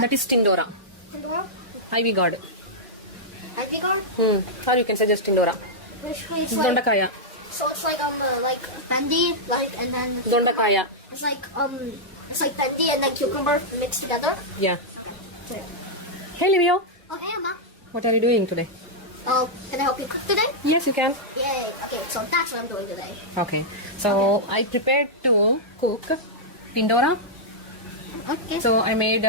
That is Tindora. Tindora? Ivy gourd. Ivy gourd? Or you can say just Tindora. Basically, it's Dondakaya. So it's like bendy, like, and then Dondakaya. it's like bendy and then cucumber mixed together. Yeah. Okay. Hey, Livio. Oh, hey, Emma. What are you doing today? Oh, can I help you cook today? Yes, you can. Yay. Okay, so that's what I'm doing today. Okay. So I prepared to cook Tindora. Okay. So I made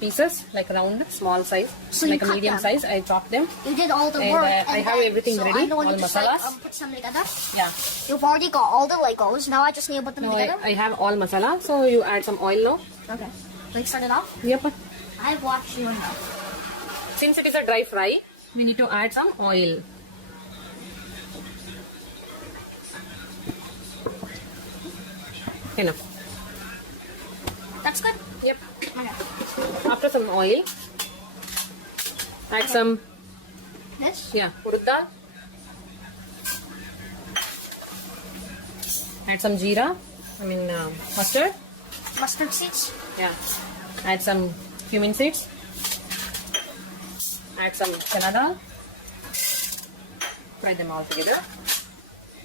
pieces like round, small size, So you like a cut medium them? size. I chopped them. You did all the And, work. I have everything so ready, I know all you just masalas. put them together. Yeah. You've already got all the Legos. Now I just need to put them Now together. I have all masala. So you add some oil now. Okay. Like start it off. Yep. I've watched you enough. Since it is a dry fry, we need to add some oil. Enough. That's good. Yep. Okay. After some oil, add some This. urad dal. Add some jeera. Mustard. Mustard seeds. Yeah. Add some cumin seeds. Add some Kannada. Fry them all together.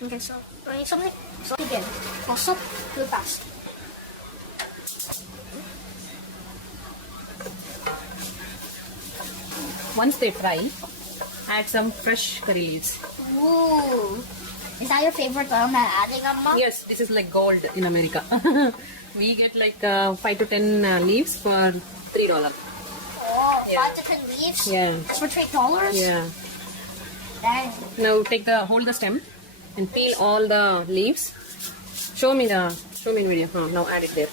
Okay, so I need something. So again, also too fast. Once they fry, add some fresh curry leaves. Ooh. Is that your favorite one adding, Amma? Yes, this is like gold in America. We get like 5 to 10 leaves for $3. Oh, Yeah. 5 to 10 leaves? Yeah. It's for $3? Yeah. Dang. Now hold the stem and peel all the leaves. Show me in video. Now add it there.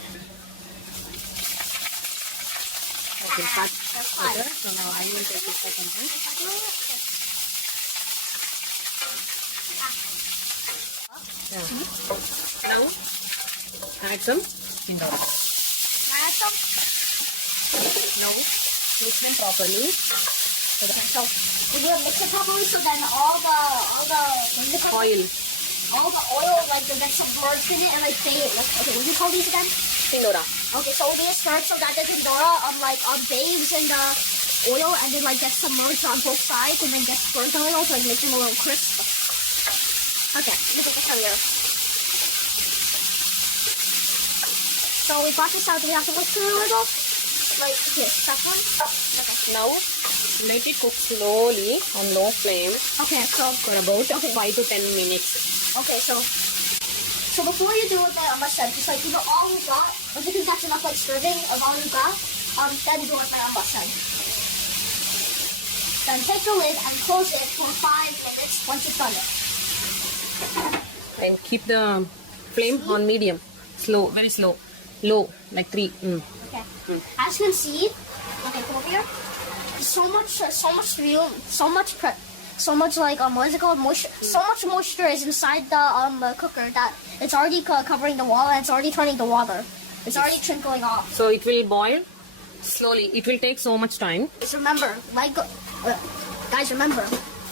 Okay, cut further. So now I will take it second one. Yeah. Now add some Tindora. Now mix them properly. So we will mix it properly so then all the Oil. all the oil like the get submerged in it and like they okay, what do you call these again? Tindora. Okay, so we start so that the Tindora bathes in the oil and then like gets submerged on both sides and then gets burnt a little to like make them a little crisp. Okay, let me take a here. So we brought this out. Do we have to look through a little? Like this, that one? Okay. Now let it cook slowly on low flame Okay, so for about 5 to 10 minutes. okay, so before you do what I almost said, just like you know all you got, if you think that's enough like serving of all you got, then do what my almost said. Then take the lid and close it for 5 minutes once you've done it. And keep the flame on medium, slow, very slow, low, like 3. Okay. As you can see, okay, come over here. So much like what is it called? Moisture. So much moisture is inside the cooker that it's already covering the wall and it's already turning the water. It's already trickling off. So it will boil slowly. It will take so much time. Just remember, guys, remember,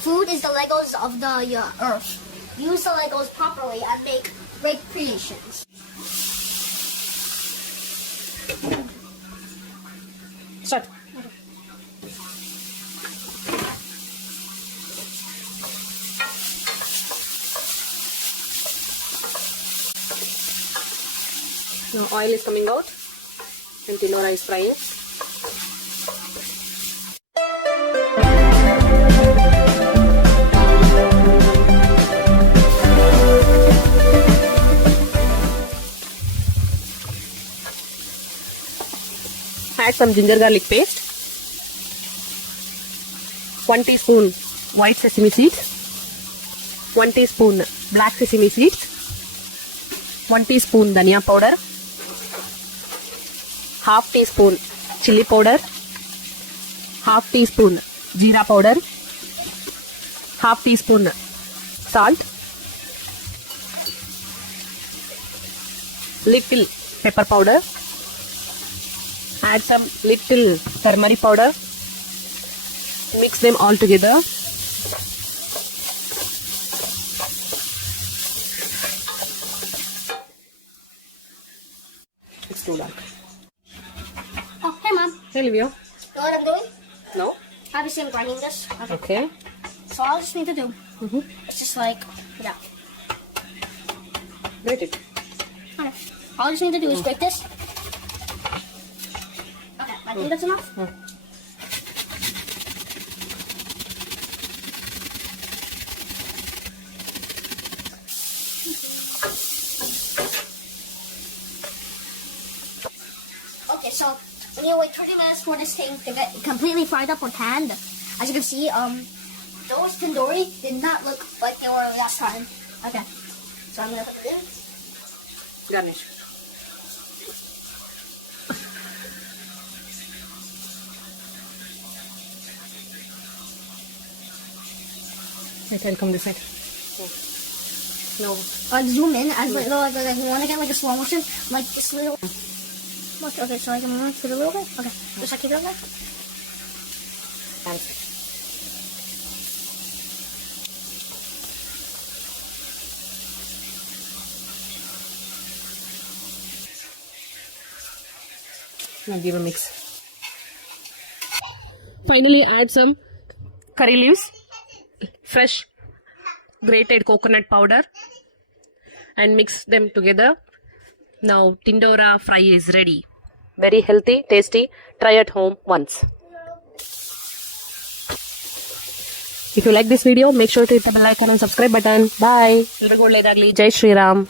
food is the Legos of the earth. Use the Legos properly and make great creations. Start. Now oil is coming out and Tindora is frying. Add some ginger garlic paste, 1 teaspoon white sesame seeds, 1 teaspoon black sesame seeds, 1 teaspoon dhania powder, half teaspoon chili powder, half teaspoon jeera powder, half teaspoon salt, little pepper powder, add some little turmeric powder, mix them all together. It's too dark. Oh, hey, Mom. Olivia. You know what I'm doing? No. Obviously, I'm grinding this. Okay. So all I just need to do is just like, yeah. Grate it. Okay. All I just need to do is grate this. Okay, I think that's enough. Okay, so we need to wait 30 minutes for this thing to get completely fried up or tanned. As you can see, those tandoori did not look like they were last time. Okay, so I'm gonna put it in. Garnish. I'll come this side. No. Zoom in as like, you want to get like a slow motion, like this little. Okay, so I can move it a little bit. Okay, just like keep it up there. Thanks. Now give a mix. Finally, add some curry leaves, fresh grated coconut powder, and mix them together. Now, tindora fry is ready. Very healthy, tasty. Try at home once. If you like this video, make sure to hit the bell icon and subscribe button. Bye. Jai Shri Ram.